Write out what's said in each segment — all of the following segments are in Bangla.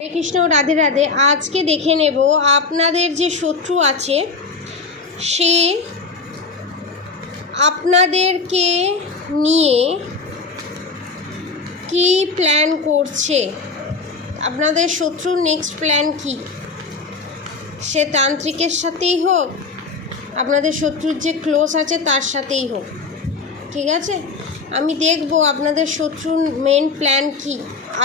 হরে কৃষ্ণ, রাধে রাধে। আজকে দেখে নেব আপনাদের যে শত্রু আছে সে আপনাদেরকে নিয়ে কি প্ল্যান করছে। আপনাদের শত্রুর নেক্সট প্ল্যান কি, সে তান্ত্রিকের সাথেই হোক, আপনাদের শত্রুর যে ক্লোজ আছে তার সাথেই হোক, ঠিক আছে। আমি দেখব আপনাদের শত্রুর মেন প্ল্যান কি।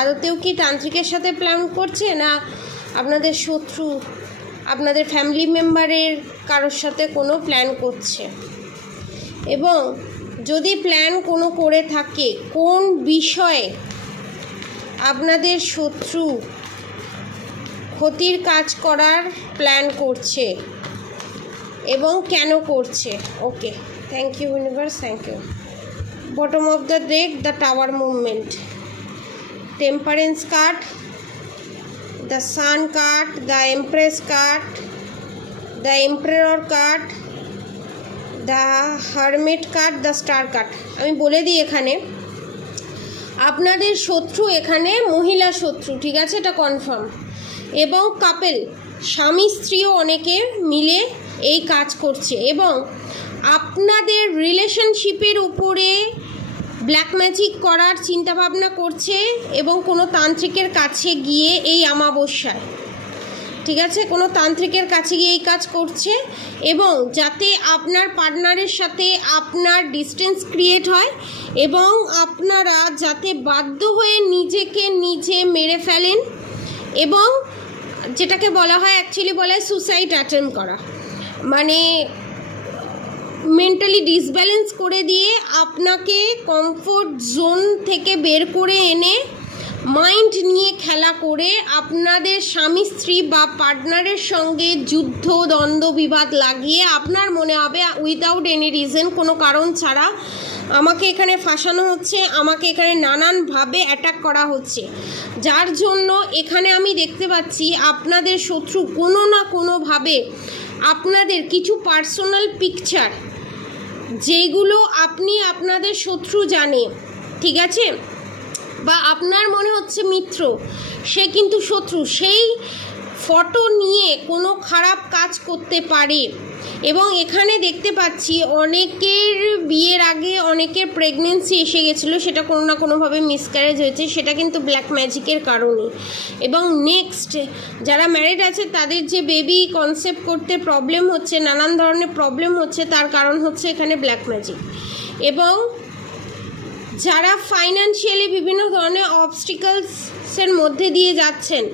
আদতেও কি তান্ত্রিকের সাথে প্ল্যান করছে, না আপনাদের শত্রু আপনাদের ফ্যামিলি মেম্বারের কারোর সাথে কোনো প্ল্যান করছে, এবং যদি প্ল্যান কোনো করে থাকে কোন বিষয়ে আপনাদের শত্রু ক্ষতির কাজ করার প্ল্যান করছে এবং কেন করছে। Okay, thank you universe, thank you. Bottom of the deck, the tower movement, temperance card, the sun card, the empress card, the emperor card, the hermit card, the star card. আমি বলে দিই, এখানে আপনাদের শত্রু এখানে মহিলা শত্রু, ঠিক আছে, এটা কনফার্ম। এবং কাপেল, স্বামী স্ত্রীও অনেকে মিলে এই কাজ করছে, এবং আপনাদের রিলেশনশিপের উপরে ব্ল্যাক ম্যাজিক করার চিন্তাভাবনা করছে, এবং কোনো তান্ত্রিকের কাছে গিয়ে এই অমাবস্যায়, ঠিক আছে, কোনো তান্ত্রিকের কাছে গিয়ে এই কাজ করছে, এবং যাতে আপনার পার্টনারের সাথে আপনার ডিস্টেন্স ক্রিয়েট হয়, এবং আপনারা যাতে বাধ্য হয়ে নিজেকে নিজে মেরে ফেলেন, এবং যেটাকে বলা হয় অ্যাকচুয়ালি বলা হয় সুসাইড অ্যাটেম্প করা, মানে মেন্টালি ডিসব্যালেন্স করে দিয়ে আপনাকে কমফোর্ট জোন থেকে বের করে এনে মাইন্ড নিয়ে খেলা করে আপনাদের স্বামী স্ত্রী বা পার্টনারের সঙ্গে যুদ্ধ দ্বন্দ্ব বিবাদ লাগিয়ে আপনার মনে হবে উইদাউট এনি রিজন, কোনো কারণ ছাড়া আমাকে এখানে ফাঁসানো হচ্ছে, আমাকে এখানে নানানভাবে অ্যাটাক করা হচ্ছে, যার জন্য এখানে আমি দেখতে পাচ্ছি আপনাদের শত্রু কোনো না কোনোভাবে আপনাদের কিছু পার্সোনাল পিকচার, যেগুলো আপনি আপনাদের শত্রু জানে, ঠিক আছে, বা আপনার মনে হচ্ছে মিত্র, সে কিন্তু শত্রু, সেই ফটো নিয়ে কোনো খারাপ কাজ করতে পারে। এবং এখানে দেখতে পাচ্ছি অনেকের বিয়ের আগে অনেকের প্রেগনেন্সি এসে গেছিলো, সেটা কোনো না কোনোভাবে মিসক্যারেজ হয়েছে, সেটা কিন্তু ব্ল্যাক ম্যাজিকের কারণে। এবং নেক্সট যারা ম্যারিড আছে তাদের যে বেবি কনসেপ্ট করতে প্রবলেম হচ্ছে, নানান ধরনের প্রবলেম হচ্ছে, তার কারণ হচ্ছে এখানে ব্ল্যাক ম্যাজিক। এবং যারা ফাইন্যান্সিয়ালি বিভিন্ন ধরনের অবস্টিকলসের মধ্যে দিয়ে যাচ্ছেন,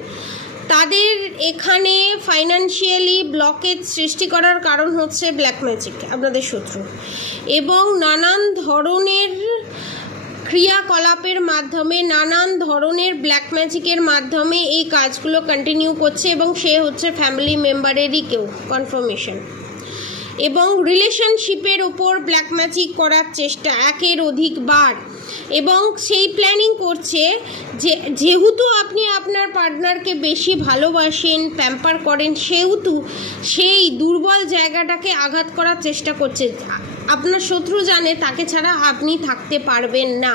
তাদের এখানে ফাইন্যান্সিয়ালি ব্লকেজ সৃষ্টি করার কারণ হচ্ছে ব্ল্যাক ম্যাজিক, আপনাদের শত্রু, এবং নানান ধরনের ক্রিয়াকলাপের মাধ্যমে, নানান ধরনের ব্ল্যাক ম্যাজিকের মাধ্যমে এই কাজগুলো কন্টিনিউ করছে, এবং সে হচ্ছে ফ্যামিলি মেম্বারেরই কেউ, কনফার্মেশন। এবং রিলেশনশিপের ওপর ব্ল্যাক ম্যাজিক করার চেষ্টা একের অধিকবার, এবং সেই প্ল্যানিং করছে যে যেহেতু আপনি আপনার পার্টনারকে বেশি ভালোবাসেন, প্যাম্পার করেন, সেহেতু সেই দুর্বল জায়গাটাকে আঘাত করার চেষ্টা করছে। আপনার শত্রু জানে তাকে ছাড়া আপনি থাকতে পারবেন না,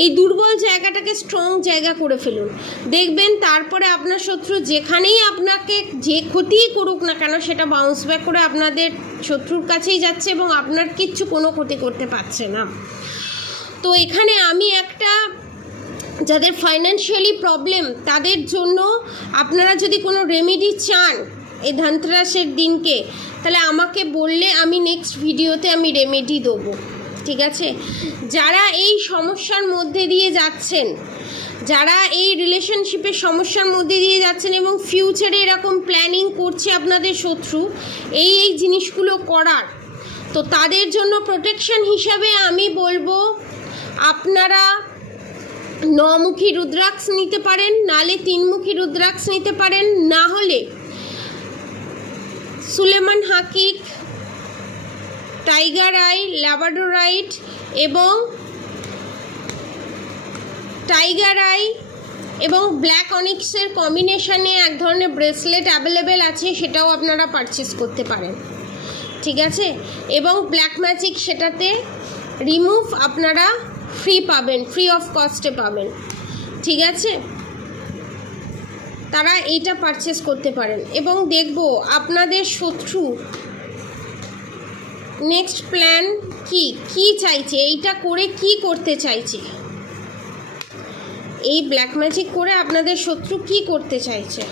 এই দুর্বল জায়গাটাকে স্ট্রং জায়গা করে ফেলুন, দেখবেন তারপরে আপনার শত্রু যেখানেই আপনাকে যে ক্ষতিই করুক না কেন, সেটা বাউন্স ব্যাক করে আপনাদের শত্রুর কাছেই যাচ্ছে, এবং আপনার কিচ্ছু কোনো ক্ষতি করতে পারছে না। তো এখানে আমি একটা, যাদের ফাইন্যান্সিয়ালি প্রবলেম তাদের জন্য আপনারা যদি কোনো রেমেডি চান এই ধনতেরাসের দিনকে, তাহলে আমাকে বললে আমি নেক্সট ভিডিওতে আমি রেমেডি দেবো, ঠিক আছে। যারা এই সমস্যার মধ্যে দিয়ে যাচ্ছেন, যারা এই রিলেশনশিপের সমস্যার মধ্যে দিয়ে যাচ্ছেন, এবং ফিউচারে এরকম প্ল্যানিং করছে আপনাদের শত্রু এই জিনিসগুলো করার, তো তাদের জন্য প্রোটেকশন হিসাবে আমি বলবো আপনারা 9মুখী রুদ্রাক্ষ নিতে পারেন, নালে 3মুখী রুদ্রাক্ষ নিতে পারেন, না হলে সুলেমান হাকিক, টাইগার আই, ল্যাব্রাডোরাইট এবং টাইগার আই এবং ব্ল্যাক অনিক্সের কম্বিনেশনে এক ধরনের ব্রেসলেট অ্যাভেলেবেল আছে, সেটাও আপনারা পারচেস করতে পারেন, ঠিক আছে। এবং ব্ল্যাক ম্যাজিক সেটাতে রিমুভ আপনারা ফ্রি পাবেন, ফ্রি অফ কস্টে পাবেন, ঠিক আছে। তারা এইটা পারচেস করতে পারেন। এবং দেখব আপনাদের শত্রু নেক্সট প্ল্যান কি চাইছে, এইটা করে কি করতে চাইছে, এই ব্ল্যাক ম্যাজিক করে আপনাদের শত্রু কি করতে চাইছে।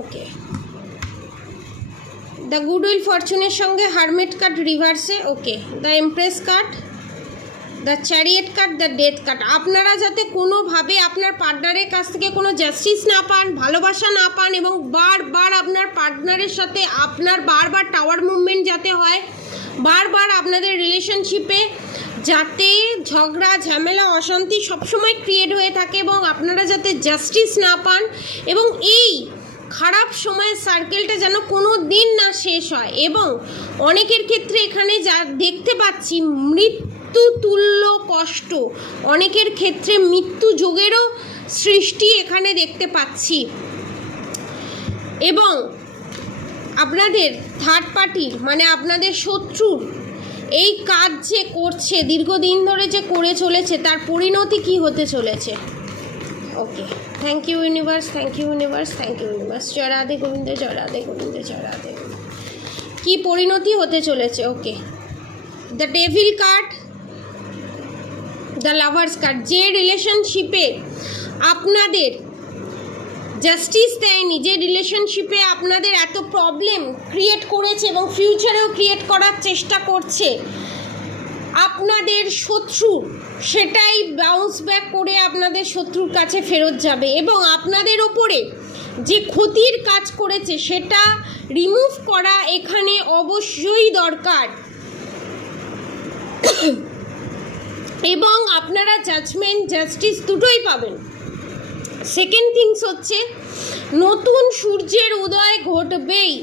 ওকে, দ্য গুডউইল ফরচুনের সঙ্গে হারমিট কার্ড রিভার্সে। Okay, the empress card, the chariot card, the death card. আপনারা যাতে কোনোভাবে আপনার পার্টনারের কাছ থেকে কোনো জাস্টিস না পান, ভালোবাসা না পান, এবং বারবার আপনার পার্টনারের সাথে আপনার বারবার টাওয়ার মুভমেন্ট যাতে হয়, বারবার আপনাদের রিলেশনশিপে যাতে ঝগড়া ঝামেলা অশান্তি সবসময় ক্রিয়েট হয়ে থাকে, এবং আপনারা যাতে জাস্টিস না পান, এবং এই খারাপ সময়ের সার্কেলটা যেন কোনো দিন না শেষ হয়। এবং অনেকের ক্ষেত্রে এখানে যা দেখতে পাচ্ছি মৃত্যু তুল্য কষ্ট, অনেকের ক্ষেত্রে মৃত্যু যোগেরও সৃষ্টি এখানে দেখতে পাচ্ছি। এবং আপনাদের থার্ড পার্টির মানে আপনাদের শত্রুর এই কাজ যে করছে, দীর্ঘদিন ধরে যে করে চলেছে, তার পরিণতি কি হতে চলেছে। Okay, thank you universe, thank you universe, thank you universe. জয় রাধে গোবিন্দ, জয় রাধে গোবিন্দ, জয় রাধে গোবিন্দ। কী পরিণতি হতে চলেছে। Okay, the devil card, the lovers card. যে রিলেশনশিপে আপনাদের জাস্টিস দেয়নি, যে রিলেশনশিপে আপনাদের এত প্রবলেম ক্রিয়েট করেছে এবং ফিউচারেও ক্রিয়েট করার চেষ্টা করছে আপনাদের শত্রু, সেটাই বাউন্স ব্যাক করে আপনাদের শত্রুর কাছে ফেরত যাবে। এবং আপনাদের ওপরে যে ক্ষতির কাজ করেছে সেটা রিমুভ করা এখানে অবশ্যই দরকার। এবং আপনারা জাজমেন্ট জাস্টিস দুটোই পাবেন। সেকেন্ড থিংস হচ্ছে নতুন সূর্যের উদয় ঘটবেই,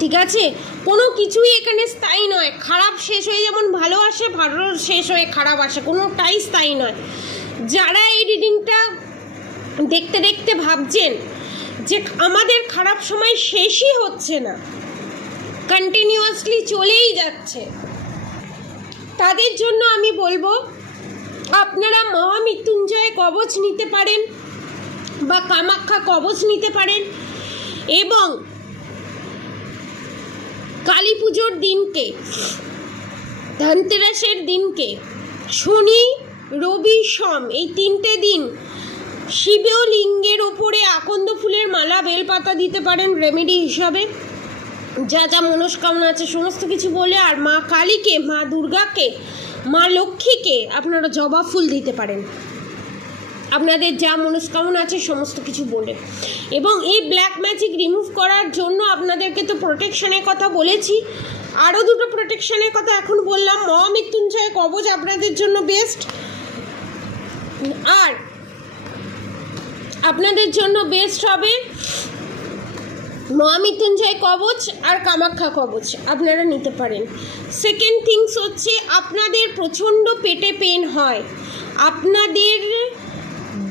ঠিক আছে। কোনো কিছুই এখানে স্থায়ী নয়। খারাপ শেষ হয়ে যেমন ভালো আসে, ভালো শেষ হয়ে খারাপ আসে, কোনোটাই স্থায়ী নয়। যারা এই রিডিংটা দেখতে দেখতে ভাবছেন যে আমাদের খারাপ সময় শেষই হচ্ছে না, কন্টিনিউয়াসলি চলেই যাচ্ছে, তাদের জন্য আমি বলবো আপনারা মহামৃত্যুঞ্জয় কবচ নিতে পারেন বা কামাখ্যা কবচ নিতে পারেন। এবং কালী পুজোর দিনকে, ধনতেরাসের দিনকে, শনি রবি সোম এই 3টে দিন শিবলিঙ্গের ওপরে আকন্দ ফুলের মালা বেলপাতা দিতে পারেন রেমেডি হিসাবে। যা যা মনস্কামনা আছে সমস্ত কিছু বলে, আর মা কালীকে, মা দুর্গাকে, মা লক্ষ্মীকে আপনারা জবা ফুল দিতে পারেন আপনাদের যা মনস্কামনা আছে সমস্ত কিছু বলে। এবং এই ব্ল্যাক ম্যাজিক রিমুভ করার জন্য আপনাদেরকে তো প্রোটেকশনের কথা বলেছি, আরও দুটো প্রোটেকশনের কথা এখন বললাম। মহামৃত্যুঞ্জয় কবচ আপনাদের জন্য বেস্ট, আর আপনাদের জন্য বেস্ট হবে মহামৃত্যুঞ্জয় কবচ আর কামাখ্যা কবচ আপনারা নিতে পারেন। সেকেন্ড থিংস হচ্ছে আপনাদের প্রচণ্ড পেটে পেন হয়, আপনাদের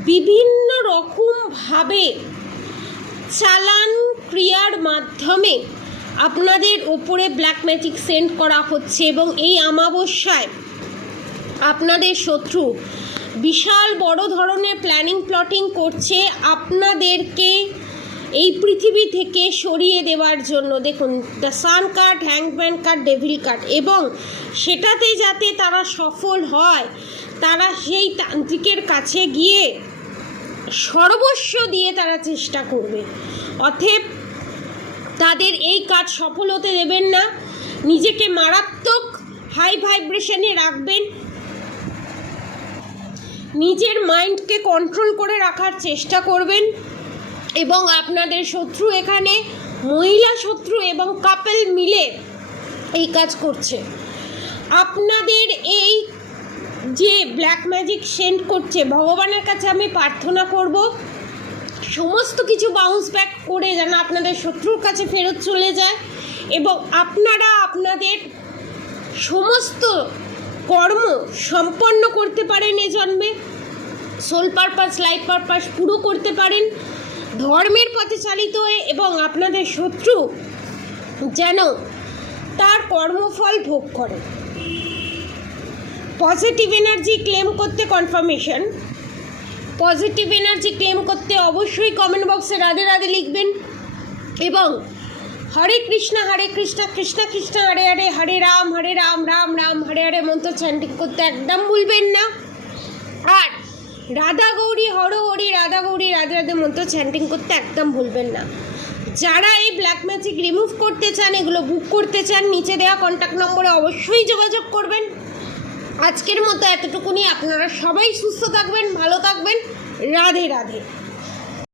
বিভিন্ন রকমভাবে চালান ক্রিয়ার মাধ্যমে আপনাদের ওপরে ব্ল্যাক ম্যাজিক সেন্ড করা হচ্ছে। এবং এই অমাবস্যায় আপনাদের শত্রু বিশাল বড় ধরনের প্ল্যানিং প্লটিং করছে আপনাদেরকে এই পৃথিবী থেকে সরিয়ে দেওয়ার জন্য। দেখুন, দ্য সান কার্ড, হ্যাংম্যান কার্ড, ডেভিল কার্ড। এবং সেটাতে যাতে তারা সফল হয়, তারা সেই তান্ত্রিকের কাছে গিয়ে সর্বস্ব দিয়ে তারা চেষ্টা করবে। অতএব তাদের এই কাজ সফল হতে দেবেন না, নিজেকে মারাত্মক হাই ভাইব্রেশনে রাখবেন, নিজের মাইন্ডকে কন্ট্রোল করে রাখার চেষ্টা করবেন। এবং আপনাদের শত্রু এখানে মহিলা শত্রু এবং কাপল মিলে এই কাজ করছে। আপনাদের এই যে ব্ল্যাক ম্যাজিক সেন্ড করছে, ভগবানের কাছে আমি প্রার্থনা করব সমস্ত কিছু বাউন্স ব্যাক করে যেন আপনাদের শত্রুর কাছে ফেরত চলে যায়, এবং আপনারা আপনাদের সমস্ত কর্ম সম্পন্ন করতে পারেন এ জন্মে, সোল পারপাস, লাইফ পারপাস পুরো করতে পারেন ধর্মের পথে চালিত হয়ে। এবং আপনাদের শত্রু যেন তার কর্মফল ভোগ করে। পজিটিভ এনার্জি ক্লেম করতে কনফার্মেশন, পজিটিভ এনার্জি ক্লেম করতে অবশ্যই কমেন্ট বক্সে রাধে রাধে লিখবেন এবং হরে কৃষ্ণ কৃষ্ণ কৃষ্ণ হরে হরে, হরে রাম রাম রাম হরে হরে মন্ত্র চ্যান্টিং করতে একদম ভুলবেন না। আর রাধা গৌরী হর হরি, রাধা গৌরী রাধে রাধে মন্ত্র চ্যান্টিং করতে একদম ভুলবেন না। যারা এই ব্ল্যাক ম্যাজিক রিমুভ করতে চান, এগুলো বুক করতে চান, নিচে দেওয়া কন্ট্যাক্ট নম্বরে অবশ্যই যোগাযোগ করবেন। আজকের মতো এতটুকুনি। আপনারা সবাই সুস্থ থাকবেন, ভালো থাকবেন। রাধে রাধে।